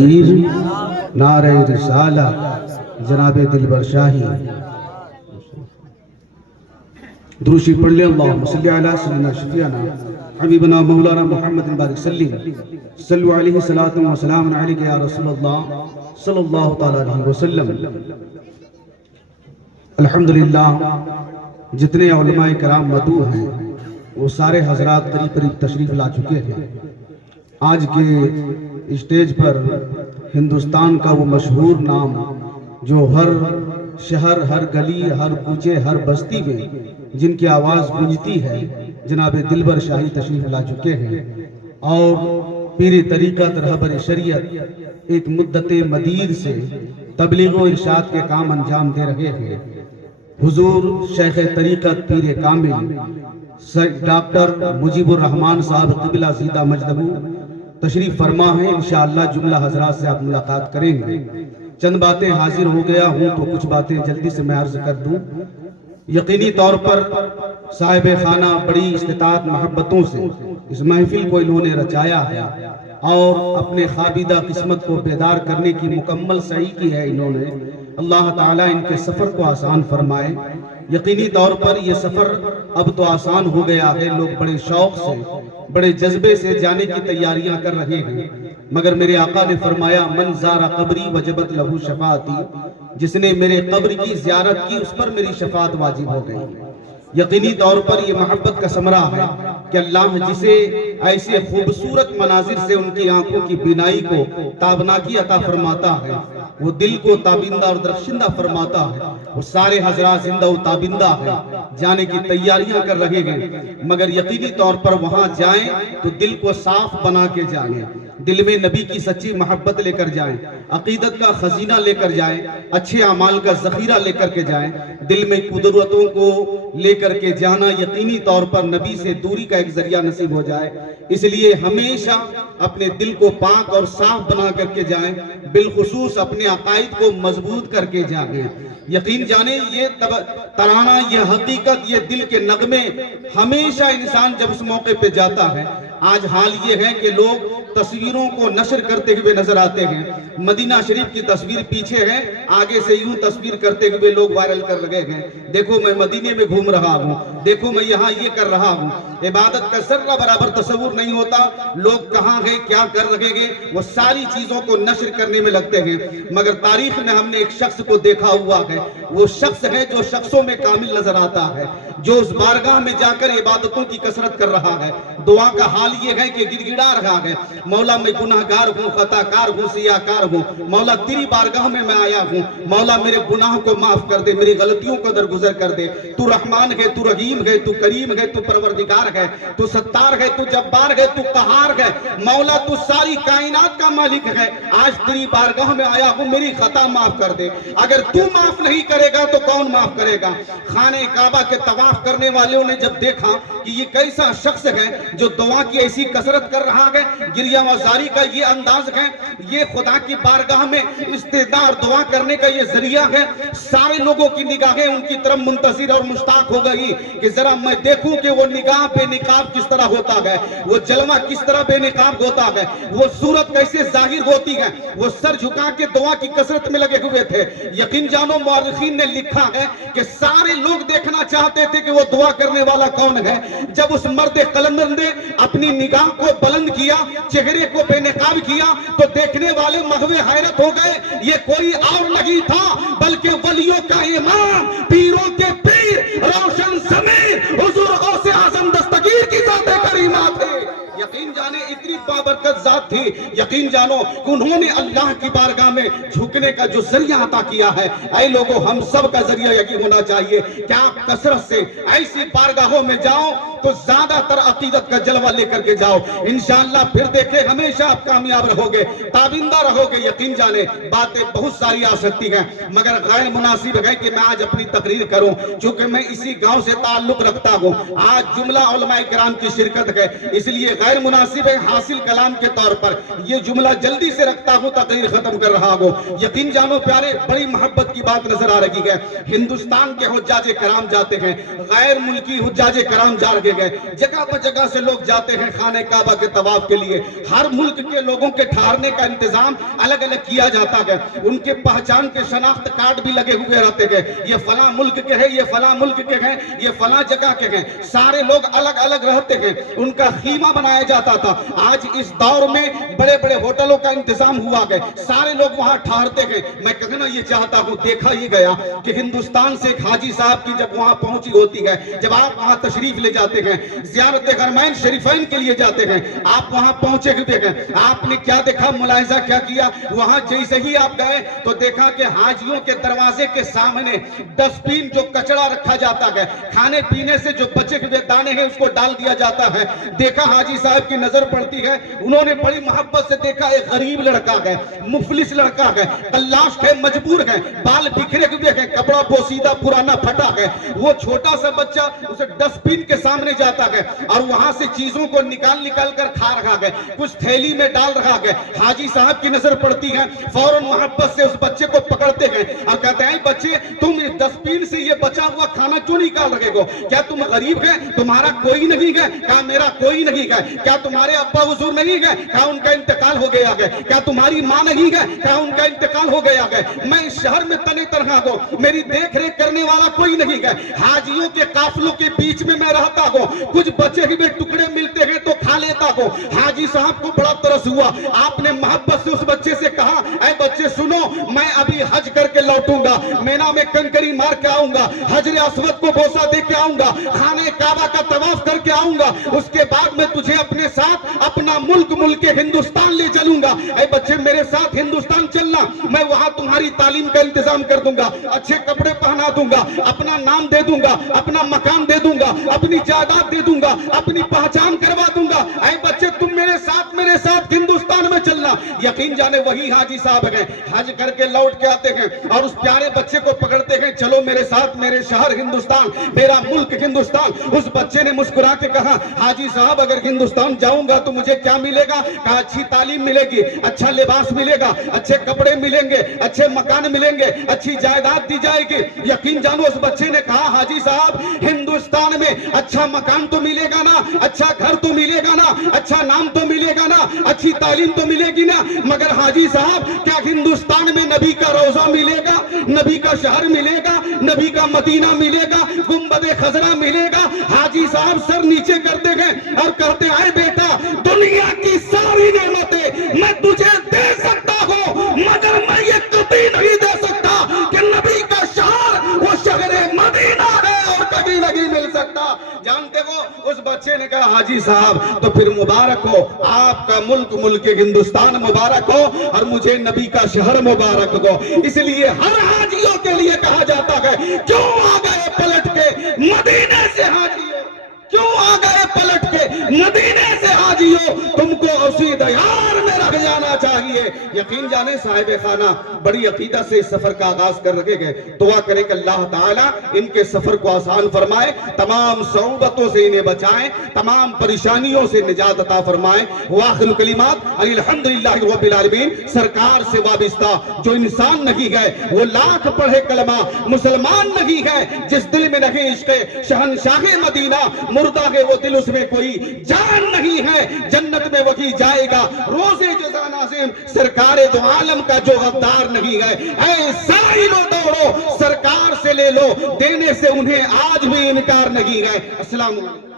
نعرہ رسالہ جناب دلبر شاہی دروشی پڑھ لیں اللہم صلی علی سیدنا شفیعنا حبیبنا مولانا محمد بارک سلیم صلو علیہ صلاۃ و سلام علیک یا رسول اللہ صلی اللہ تعالی علیہ وسلم۔ الحمدللہ جتنے علماء کرام مدعو ہیں وہ سارے حضرات قریب قریب تشریف لا چکے ہیں۔ آج کے اسٹیج پر ہندوستان کا وہ مشہور نام جو ہر شہر، ہر گلی، ہر کوچے، ہر بستی میں جن کی آواز گونجتی ہے، جناب دلبر شاہی تشریف لا چکے ہیں اور پیر طریقت رہبر شریعت ایک مدت مدید سے تبلیغ و ارشاد کے کام انجام دے رہے ہیں۔ حضور شیخ طریقت پیر کامل ڈاکٹر مجیب الرحمان صاحب قبلہ زیدہ مجدبو تشریف فرما ہے۔ انشاءاللہ جملہ حضرات سے آپ ملاقات کریں گے۔ چند باتیں حاضر ہو گیا ہوں تو کچھ باتیں جلدی سے میں عرض کر دوں۔ یقینی طور پر صاحب خانہ بڑی استطاعت محبتوں سے اس محفل کو انہوں نے رچایا ہے اور اپنے خوابیدہ قسمت کو بیدار کرنے کی مکمل سعی کی ہے انہوں نے۔ اللہ تعالیٰ ان کے سفر کو آسان فرمائے۔ یقینی طور پر یہ سفر اب تو آسان ہو گیا ہے، لوگ بڑے شوق سے، بڑے جذبے سے جانے کی تیاریاں کر رہے ہیں، مگر میرے آقا نے فرمایا من زار قبری وجبت لہو شفاعتی، جس نے میرے قبر کی زیارت کی اس پر میری شفاعت واجب ہو گئی۔ یقینی طور پر یہ محبت کا ثمرہ ہے کہ اللہ جسے ایسے خوبصورت مناظر سے ان کی آنکھوں کی بینائی کو تابناکی عطا فرماتا ہے، وہ دل کو تابندہ اور درخشندہ فرماتا ہے۔ وہ سارے حضرات زندہ و تابندہ ہیں، جانے کی تیاریاں کر رہے ہیں، مگر یقینی طور پر وہاں جائیں تو دل کو صاف بنا کے جائیں، دل میں نبی کی سچی محبت لے کر جائیں، عقیدت کا خزینہ لے کر جائیں، اچھے اعمال کا ذخیرہ لے کر کے جائیں، دل میں قدرتوں کو لے کر کے جانا یقینی طور پر نبی سے دوری کا ایک ذریعہ نصیب ہو جائے۔ اس لیے ہمیشہ اپنے دل کو پاک اور صاف بنا کر کے جائیں، بالخصوص اپنے عقائد کو مضبوط کر کے جائیں۔ یقین جانے یہ ترانہ، یہ حقیقت، یہ دل کے نغمے ہمیشہ انسان جب اس موقع پہ جاتا ہے۔ آج حال یہ ہے کہ لوگ تصویروں کو نشر کرتے ہوئے نظر آتے ہیں، مدینہ شریف کی تصویر پیچھے ہے، آگے سے یوں تصویر کرتے ہوئے لوگ وائرل کر لگے ہیں، دیکھو میں مدینے میں گھوم رہا ہوں، دیکھو میں یہاں یہ کر رہا ہوں۔ عبادت کا ذرہ برابر تصور نہیں ہوتا، لوگ کہاں گئے، کیا کر رہے ہیں، وہ ساری چیزوں کو نشر کرنے میں لگتے ہیں۔ مگر تاریخ میں ہم نے ایک شخص کو دیکھا ہوا ہے، وہ شخص ہے جو شخصوں میں کامل نظر آتا ہے، جو اس بارگاہ میں جا کر عبادتوں کی کثرت کر رہا ہے، دعا کا حال یہ ہے کہ گڑ گڑا رہا ہے، مولا میں گناہگار ہوں، خطا کار ہوں، سیاکار ہوں، مولا تیری بارگاہ میں آیا ہوں، مولا میرے گناہ کو معاف کر دے، میری غلطیوں کو درگزر کر دے، تو رحمان ہے، تو رحیم ہے، تو کریم ہے، تو پروردگار ہے، تو ستار ہے، تو جبار ہے، تو قہار ہے، مولا تو ساری کائنات کا مالک ہے، آج تیری بارگاہ میں آیا ہوں، میری خطا معاف کر دے۔ اگر تو معاف نہیں کرے گا تو کون معاف کرے گا؟ خانہ کعبہ کے طواف کرنے والوں نے جب دیکھا کہ یہ کیسا شخص ہے جو دعا کی ایسی کثرت کر رہا ہے، گریہ وزاری کا یہ انداز ہے، یہ خدا کی بارگاہ میں استعدار دعا کرنے کا یہ ذریعہ ہے، سارے لوگوں کی نگاہیں ان کی طرف منتظر اور مشتاق ہو گئی کہ ذرا میں دیکھوں کہ وہ نگاہ بے نقاب کس طرح ہوتا ہے، وہ جلوہ کس طرح بے نقاب ہوتا ہے، وہ صورت کیسے ظاہر ہوتی ہے۔ وہ سر جھکا کے دعا کی کثرت میں لگے ہوئے تھے۔ یقین جانو مورخین نے لکھا ہے کہ سارے لوگ دیکھنا چاہتے تھے کہ وہ دعا کرنے والا کون ہے۔ جب اس مرد قلندر نے اپنی نگاہ کو بلند کیا، چہرے کو بے نقاب کیا، تو دیکھنے والے مغوے حیرت ہو گئے، یہ کوئی اور نہیں تھا بلکہ ولیوں کا امام، پیروں کے پیر، روشن ضمیر حضور غوث اعظم دستگیر کی ذات کریمہ تھے۔ یقین جانے اتنی بابرکت ذات تھی، یقین جانو کہ انہوں نے اللہ کی بارگاہ میں جھکنے کا جو ذریعہ عطا کیا ہے، اے لوگوں ہم سب کا ذریعہ یقین ہونا چاہیے کہ آپ کثرت سے ایسی بارگاہوں میں جاؤ تو زیادہ تر عقیدت کا جلوہ لے کر کے جاؤ، انشاءاللہ پھر دیکھیں ہمیشہ آپ کامیاب رہو گے، تابندہ رہو گے۔ یقین جانے باتیں بہت ساری آ سکتی ہیں، مگر غیر مناسب ہے کہ میں آج اپنی تقریر کروں، چونکہ میں اسی گاؤں سے تعلق رکھتا ہوں۔ آج جملہ علماء کرام کی شرکت ہے، اس لیے غیر مناسب ہے، حاصل कलाम के तौर पर ये जुमला जल्दी से रखता हूँ, तकरीर खत्म कर रहा हूँ। यकीन जानो प्यारे, बड़ी मोहब्बत की बात नजर आ रही है। हिंदुस्तान के हुज्जाजे कराम जाते हैं, गैर मुल्की हुज्जाजे कराम जा रहे गए, जगह पर जगह से लोग जाते हैं खाने काबा के तवाफ के लिए। हर मुल्क के लोगों के ठहरने का इंतजाम अलग अलग किया जाता है, उनके पहचान के शनाख्त कार्ड भी लगे हुए रहते हैं, ये फला मुल्क के हैं, ये फला मुल्क के हैं, ये फला जगह के हैं। सारे लोग अलग अलग रहते हैं, उनका खीमा बनाया जाता था। आज इस दौर में बड़े बड़े होटलों का इंतजाम हुआ गया, सारे लोग वहां ठहरते हैं। मैं कहना ये चाहता हूं, देखा ही गया कि हिंदुस्तान से एक हाजी साहब की जब वहां पहुंची होती है, जब आप वहां तशरीफ ले जाते हैं, ज़ियारत हरमैन शरीफैन के लिए जाते हैं, आप वहां पहुंचे हुए हैं, आपने क्या देखा, मुलाहिजा क्या किया? वहां जैसे ही आप गए तो देखा कि हाजियों के दरवाजे के सामने डस्टबिन, जो कचरा रखा जाता है, खाने पीने से जो बचे हुए दाने हैं उसको डाल दिया जाता है। देखा हाजी साहब की नजर पड़ती है, उन्होंने बड़ी मोहब्बत से देखा, एक गरीब लड़का है, मुफलिस लड़का है, तलाश है, मजबूर है, बाल बिखरे हुए हैं, कपड़ा पोसीदा पुराना फटा है। वो छोटा सा बच्चा उसे डस्टबिन के सामने जाता है और वहां से चीजों को निकाल निकाल कर खा रहा है, कुछ थैली में डाल रहा है। हाजी साहब की नजर पड़ती है, फौरन मोहब्बत से उस बच्चे को पकड़ते हैं और कहते हैं, बच्चे तुम इस डस्टबिन से ये बचा हुआ खाना क्यों निकाल रहे हो? क्या तुम गरीब है? तुम्हारा कोई नहीं है? कहा मेरा कोई नहीं है। क्या तुम्हारे अब्बा हुजूर नहीं है? कहा उनका इंतकाल हो गया है। क्या तुम्हारी माँ नहीं है? कहा उनका इंतकाल हो गया है। मैं इस शहर में तने तरह हूँ, मेरी देख रेख करने वाला कोई नहीं है। हाजियों के काफिलों के बीच में मैं रहता हूँ, कुछ बचे हुए टुकड़े मिलते हैं तो खा लेता हूँ। हाजी साहब को बड़ा तरस हुआ, आपने मोहब्बत से उस बच्चे से कहा, ऐ बच्चे सुनो, मैं अभी हज करके लौटूंगा, मेना में कंकरी मार के आऊंगा, हजरे अस्वद को बोसा दे के आऊंगा, खाने काबा का तवाफ करके आऊंगा, उसके बाद मैं तुझे अपने साथ अपना मुल्क हिंदुस्तान ले चलूंगा। ऐ बच्चे मेरे साथ हिंदुस्तान चलना, मैं वहां तुम्हारी तालीम का इंतजाम कर दूंगा, अच्छे कपड़े पहना दूंगा, अपना नाम दे दूंगा, अपना मकान दे दूंगा, अपनी जायदाद दे दूंगा, अपनी पहचान करवा दूंगा। ऐ बच्चे तुम मेरे साथ हिंदुस्तान में चलना। यकीन जाने वही हाजी साहब हैं, हज करके लौट के आते हैं और उस प्यारे बच्चे को पकड़ते हैं, चलो मेरे साथ, मेरे शहर हिंदुस्तान, मेरा मुल्क हिंदुस्तान। उस बच्चे ने मुस्कुरा के कहा, हाजी साहब अगर हिंदुस्तान जाऊंगा तो मुझे क्या मिलेगा? कहा अच्छी तालीम मिलेगी, अच्छा लिबास मिलेगा, अच्छे कपड़े मिलेंगे, अच्छे मकान मिलेंगे, अच्छी जायदाद दी जाएगी। यकीन जानो उस बच्चे ने कहा, हाजी साहब हिंदुस्तान में अच्छा मकान तो मिलेगा ना, अच्छा घर तो मिलेगा ना, अच्छा नाम तो मिलेगा ना, अच्छी तालीम तो मिलेगी ना, मगर हाजी साहब क्या हिंदुस्तान में नबी का रोजा मिलेगा, नबी का शहर मिलेगा, नबी का मदीना मिलेगा, गुंबदे खजरा मिलेगा? हाजी साहब सर नीचे करते हैं और कहते हैं, बेटा दुनिया की सारी नेमतें मैं तुझे दे सकता हूं, मगर मैं ये कभी नहीं दे सकता कि नबी का शहर वो शहर मदीना है और कभी नहीं मिल सकता। जानते हो उस बच्चे ने कहा, हाजी साहब तो फिर मुबारक हो, आपका मुल्क हिंदुस्तान मुबारक हो और मुझे नबी का शहर मुबारक हो। इसलिए हर हाजियों के लिए कहा जाता है, क्यों आ गए पलट के मदीने से हाजियों, क्यों आ गए पलट के मदीने से हाजियों, तुमको उसी दयार में रख जाना चाहिए। यकीन जाने साहिब खाना बड़ी अकीदा से इस सफर का आगाज कर रखे गए। दुआ करें कि अल्लाह ताला इनके सफर को आसान फरमाए, तमाम सऊबतों से इन्हें बचाए, तमाम परेशानियों से निजात अता फरमाए। वाखिर कलिमात अल्हम्दुलिल्लाहि रब्बिल आलमीन। सरकार से वाबिस्ता जो इंसान नहीं है वो लाख पढ़े कलमा मुसलमान नहीं है। जिस दिल में नहीं इश्क़ शहंशाहे मदीना, मुर्दा है वो दिल, उसमें कोई जान नहीं है, जन्नत में वही जाएगा रोज़े जज़ा नाज़िम। सरकारे दो आलम का जो गद्दार नहीं है, ऐ साइलो दौड़ो सरकार से ले लो, देने से उन्हें आज भी इनकार नहीं है। अस्सलाम वालेकुम।